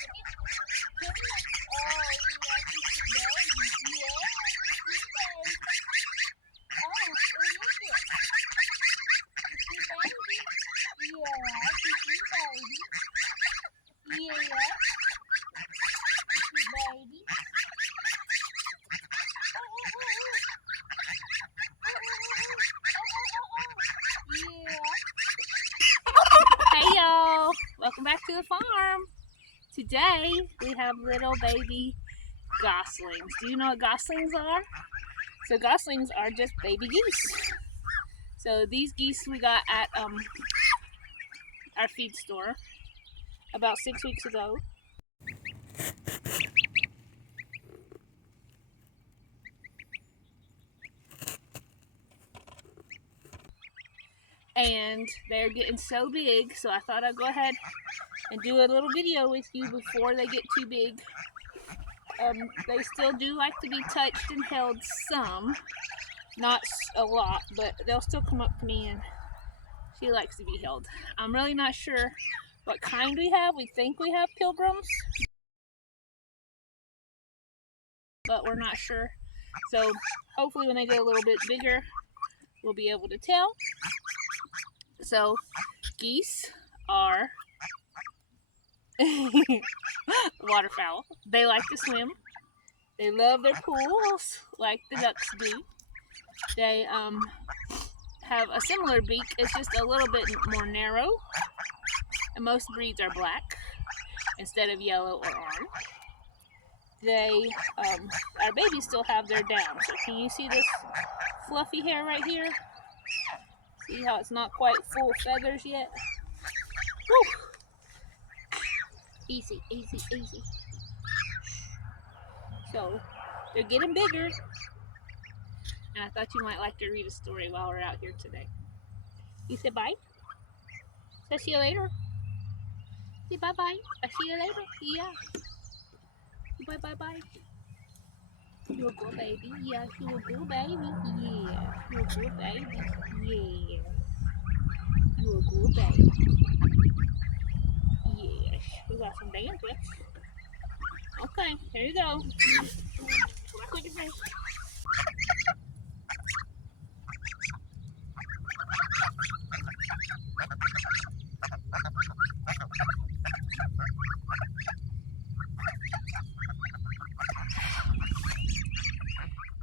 Hey y'all, welcome back to the farm. Today we have little baby goslings. Do you know what goslings are? So goslings are just baby geese. So these geese we got at our feed store about 6 weeks ago. And they're getting so big, so I thought I'd go ahead and do a little video with you before they get too big. They still do like to be touched and held some, not a lot, but they'll still come up to me and she likes to be held. I'm really not sure what kind we have. We think we have pilgrims, but we're not sure. So hopefully when they get a little bit bigger, we'll be able to tell. So geese are waterfowl. They like to swim. They love their pools like the ducks do. They have a similar beak. It's just a little bit more narrow. And most breeds are black instead of yellow or orange. They, our babies still have their down. So can you see this fluffy hair right here? See how it's not quite full feathers yet? Woo! Easy, easy, easy. So they're getting bigger. And I thought you might like to read a story while we're out here today. You say bye? So see you later. Say bye bye. I see you later. Yeah. Bye bye bye. You're a good baby. Yeah, you're a good baby. Yeah. You're a good baby. Yeah. You're a good baby. Yes. We got some dandruff. Okay, here you go. Back with your face.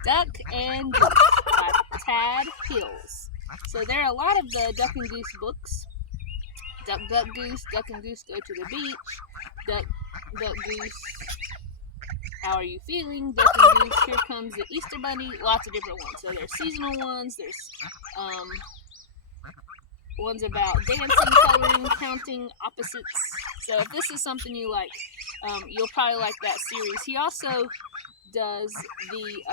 Duck and Goose by Tad Hills. So there are a lot of the Duck and Goose books. Duck, Duck, Goose, Duck and Goose go to the beach. Duck, Duck, Goose, how are you feeling? Duck and Goose, here comes the Easter Bunny. Lots of different ones. So there's seasonal ones. There's ones about dancing, coloring, counting opposites. So if this is something you like, you'll probably like that series. He also does the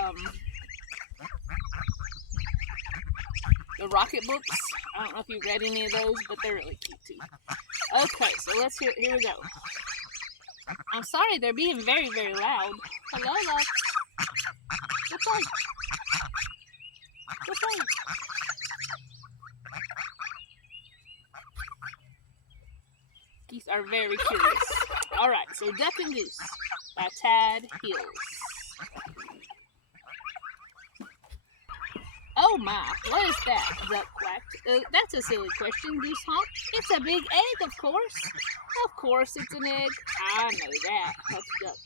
rocket books. I don't know if you've read any of those, but they're really cute too. Okay, so here we go. I'm sorry, they're being very, very loud. Hello, love. Good boy. Good boy. Geese are very curious. Alright, so Duck and Goose by Tad Hills. Oh my, what is that? Duck quacked. That's a silly question, Goose honked. It's a big egg, of course. Of course it's an egg. I know that, huffed Duck.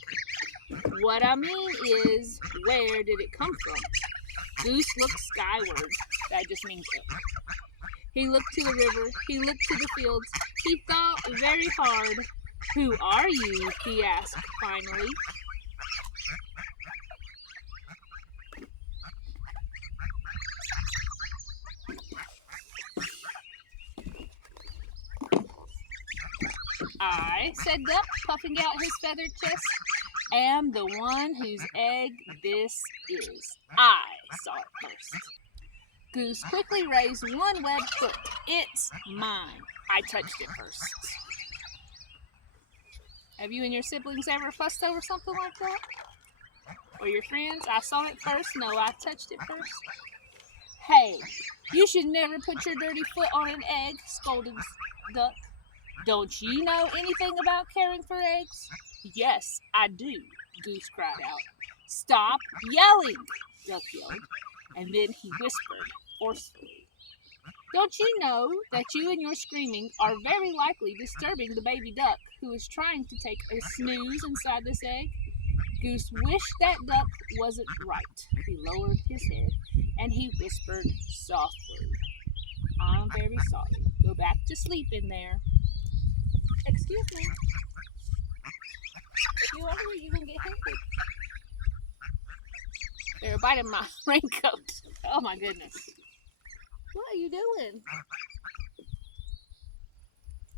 What I mean is, where did it come from? Goose looked skyward. That just means up. He looked to the river. He looked to the fields. He thought very hard. Who are you? He asked finally. I, said Duck, puffing out his feathered chest, am the one whose egg this is. I saw it first. Goose quickly raised one webbed foot. It's mine. I touched it first. Have you and your siblings ever fussed over something like that? Or your friends? I saw it first. No, I touched it first. Hey, you should never put your dirty foot on an egg, scolded Duck. Don't you know anything about caring for eggs? Yes, I do, Goose cried out. Stop yelling, Duck yelled, and then he whispered forcefully. Don't you know that you and your screaming are very likely disturbing the baby duck who is trying to take a snooze inside this egg? Goose wished that duck wasn't right. He lowered his head and he whispered softly, I'm very sorry. Go back to sleep in there. Excuse me. If you over here, you can get hungry. They're biting my raincoat. Oh my goodness. What are you doing?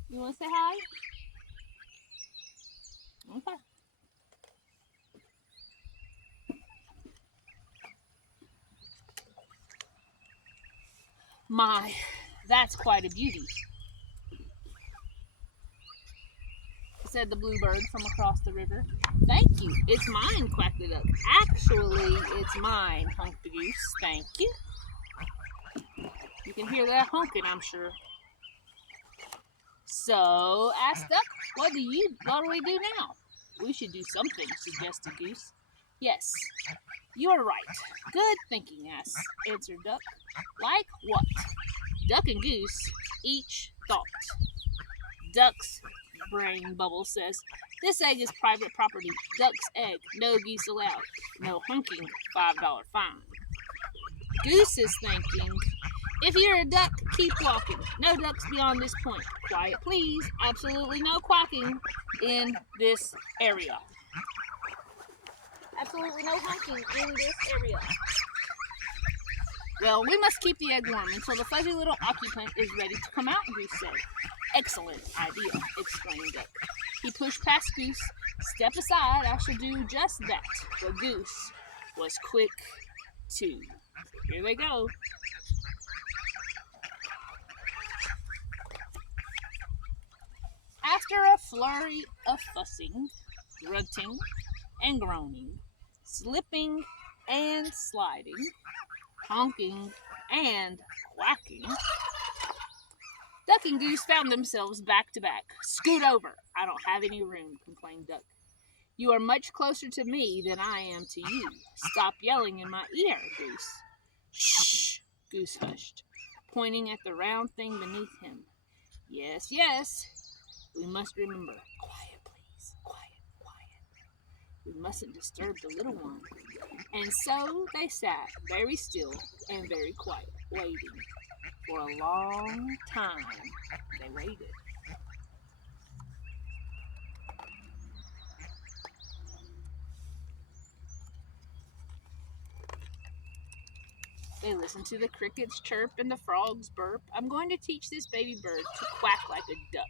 You want to say hi? Okay. My, that's quite a beauty, said the bluebird from across the river. Thank you. It's mine, quacked the duck. Actually, it's mine, honked the goose. Thank you. You can hear that honking, I'm sure. So, asked Duck, what do we do now? We should do something, suggested Goose. Yes, you are right. Good thinking, answered Duck. Like what? Duck and Goose each thought. Duck's brain bubble says, this egg is private property. Duck's egg. No geese allowed. No honking. $5 fine. Goose is thinking, if you're a duck, keep walking. No ducks beyond this point. Quiet, please. Absolutely no quacking in this area. Absolutely no honking in this area. Well, we must keep the egg warm until the fuzzy little occupant is ready to come out, Goose said. Excellent idea, exclaimed Duck. He pushed past Goose. Step aside, I shall do just that. But Goose was quick too. Here they go. After a flurry of fussing, grunting, and groaning, slipping and sliding, honking and quacking, Duck and Goose found themselves back to back. Scoot over. I don't have any room, complained Duck. You are much closer to me than I am to you. Stop yelling in my ear, Goose. Shh, Goose hushed, pointing at the round thing beneath him. Yes, yes. We must remember. Quiet, please. Quiet, quiet. We mustn't disturb the little one. And so they sat very still and very quiet, waiting. For a long time, they waited. They listened to the crickets chirp and the frogs burp. I'm going to teach this baby bird to quack like a duck,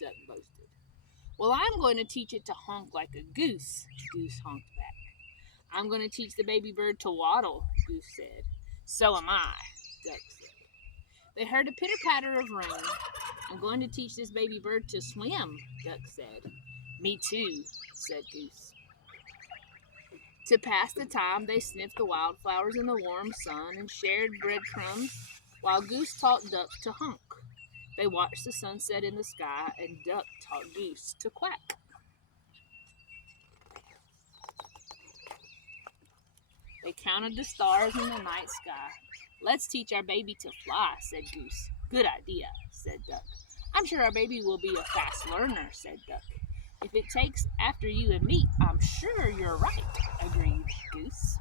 Duck boasted. Well, I'm going to teach it to honk like a goose, Goose honked back. I'm going to teach the baby bird to waddle, Goose said. So am I, Duck said. They heard a pitter-patter of rain. I'm going to teach this baby bird to swim, Duck said. Me too, said Goose. To pass the time, they sniffed the wildflowers in the warm sun and shared breadcrumbs while Goose taught Duck to honk. They watched the sunset in the sky and Duck taught Goose to quack. They counted the stars in the night sky. Let's teach our baby to fly, said Goose. Good idea, said Duck. I'm sure our baby will be a fast learner, said Duck. If it takes after you and me, I'm sure you're right, agreed Goose.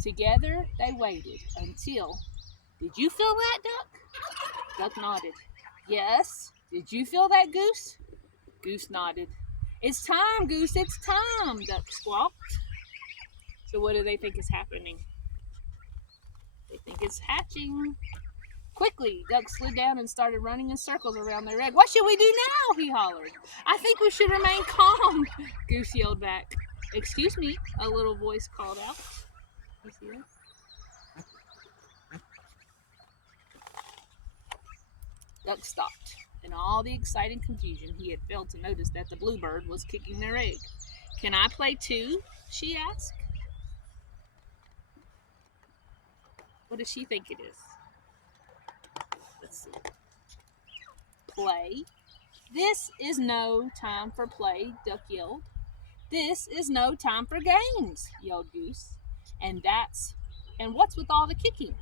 Together they waited until... Did you feel that, Duck? Duck nodded. Yes. Did you feel that, Goose? Goose nodded. It's time, Goose, it's time, Duck squawked. So what do they think is happening? They think it's hatching. Quickly, Duck slid down and started running in circles around their egg. What should we do now? He hollered. I think we should remain calm, Goose yelled back. Excuse me, a little voice called out. You see that? Duck stopped. In all the exciting confusion, he had failed to notice that the bluebird was kicking their egg. Can I play too? She asked. What does she think it is? Let's see. Play. "This is no time for play," Duck yelled. "This is no time for games," yelled Goose. And what's with all the kicking?"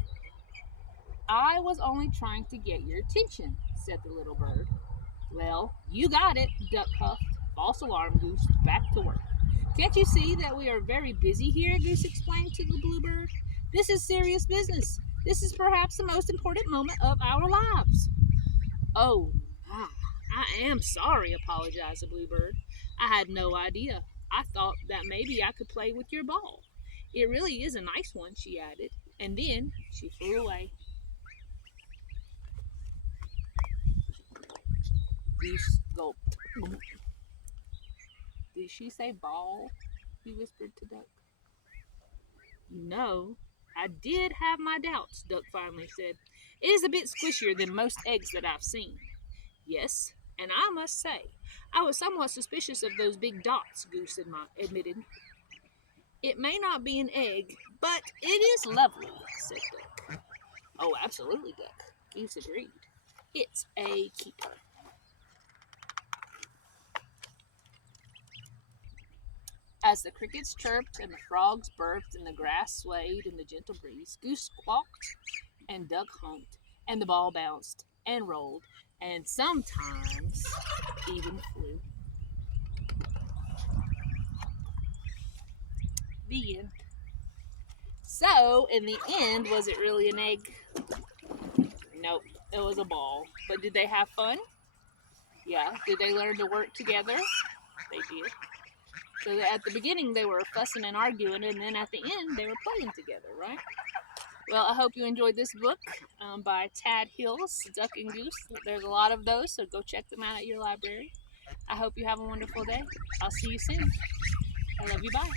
"I was only trying to get your attention," said the little bird. "Well, you got it," Duck huffed. "False alarm, Goose. Back to work." "Can't you see that we are very busy here?" Goose explained to the bluebird. "This is serious business. This is perhaps the most important moment of our lives." "Oh, I am sorry," apologized the bluebird. "I had no idea. I thought that maybe I could play with your ball. It really is a nice one," she added. And then she flew away. Goose gulped. "Did she say ball?" he whispered to Duck. "No, I did have my doubts," Duck finally said. "It is a bit squishier than most eggs that I've seen." "Yes, and I must say, I was somewhat suspicious of those big dots," Goose admitted. "It may not be an egg, but it is lovely," said Duck. "Oh, absolutely, Duck," Goose agreed. "It's a keeper." As the crickets chirped and the frogs burped and the grass swayed in the gentle breeze, Goose squawked and Duck honked and the ball bounced and rolled and sometimes even flew. The end. So, in the end, was it really an egg? Nope, it was a ball. But did they have fun? Yeah. Did they learn to work together? They did. So at the beginning they were fussing and arguing, and then at the end they were playing together, right? Well, I hope you enjoyed this book by Tad Hills, Duck and Goose. There's a lot of those, so go check them out at your library. I hope you have a wonderful day. I'll see you soon. I love you. Bye.